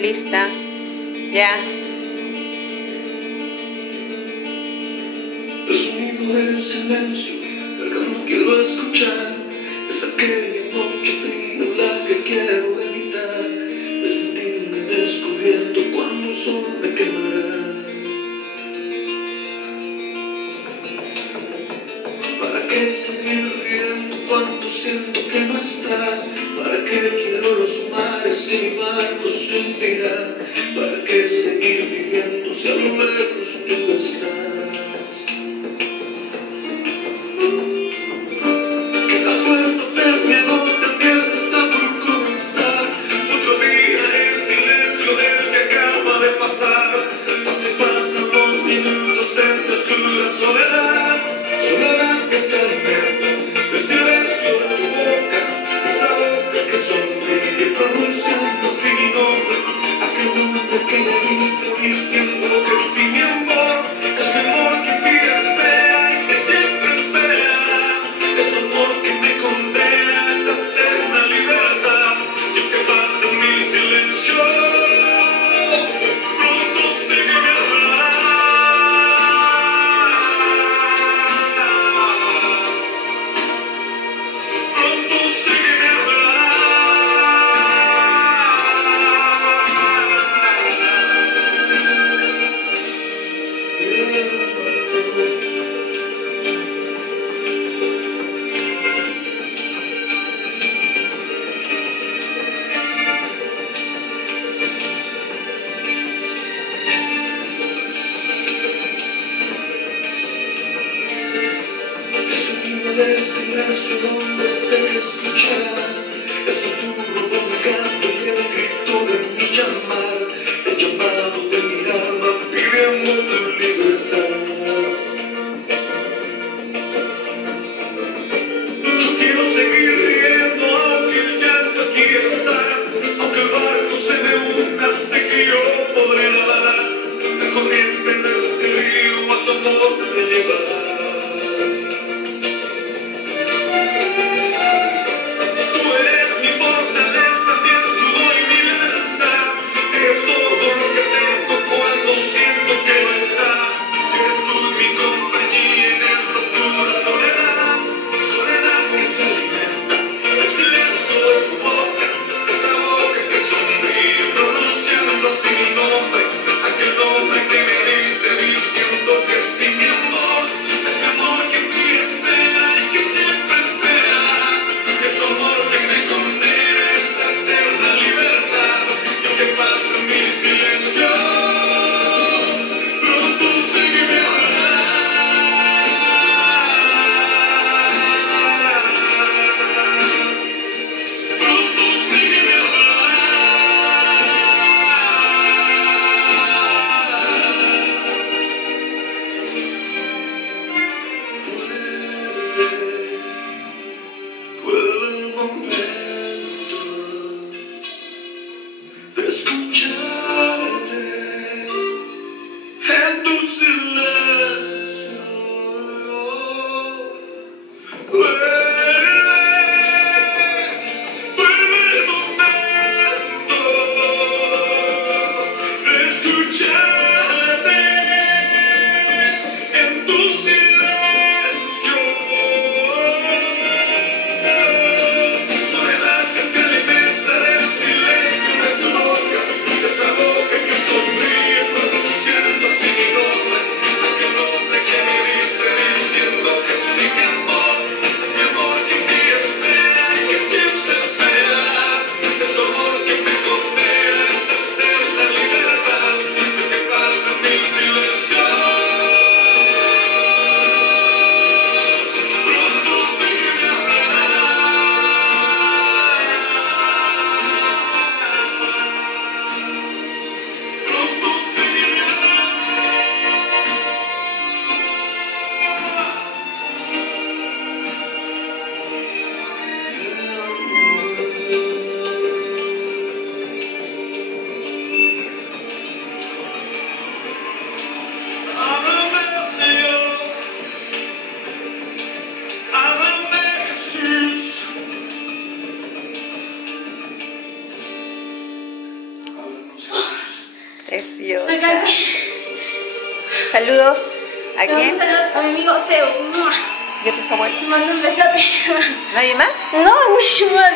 lista. Ya. El sonido del silencio, el que no quiero escuchar, es aquella noche fría la que quiero evitar, de sentirme descubierto cuando el sol me quemará. ¿Para qué seguir viviendo cuando siento que no estás? ¿Para qué quiero los mares y mi barco se hundirá? ¿Para qué seguir viviendo si a lo lejos tú estás? Que las fuerzas se me agotan, que está por comenzar otro día en silencio el que acaba de pasar. Pasan los minutos en tu oscura soledad, soledad que se alimenta del silencio de tu boca, esa boca que sonríe pronunciando así mi nombre, aquel nombre que me diste diciendo que sí mi amor, es mi amor que un día espera y que siempre esperará, es tu amor que me condena a esta eterna libertad, y aunque pasen mil silencios, pronto sé que me hablará. Pronto sé que me hablará. El sonido del silencio donde sé que escucharás el susurro de mi canto y el grito de mi llamar, el llamado de mi alma pidiendo tu libertad. Yo quiero seguir riendo aunque el llanto aquí está, aunque el barco se me hunda, sé que yo podré nadar, la corriente de este río a tu amor me llevará. Tú eres mi fortaleza, mi escudo y mi lanza, eres todo lo que tengo cuando siento que no estás, eres tú mi compañía en esta oscura soledad, soledad que se alimenta el silencio de tu boca, esa boca que sonríe pronunciando así mi nombre, aquel nombre que me diste diciendo que sí mi amor, es mi amor que en ti espera y que siempre esperará, es tu amor que me condena a esta eterna libertad, y aunque pasen mil silencios, pronto sé que me hablará. Pronto sé que me hablará. Puede el momento de escucharte en tu silencio. Vuelve el momento de escucharte en tu silencio. Soledad que se alimenta del silencio de tu boca, esa boca preciosa. Me cansé. Saludos. ¿A Le mando quién? saludos a mi amigo Zeus. ¿Y a tus abuelos? Te mando un besote. ¿Nadie más? No, ni más.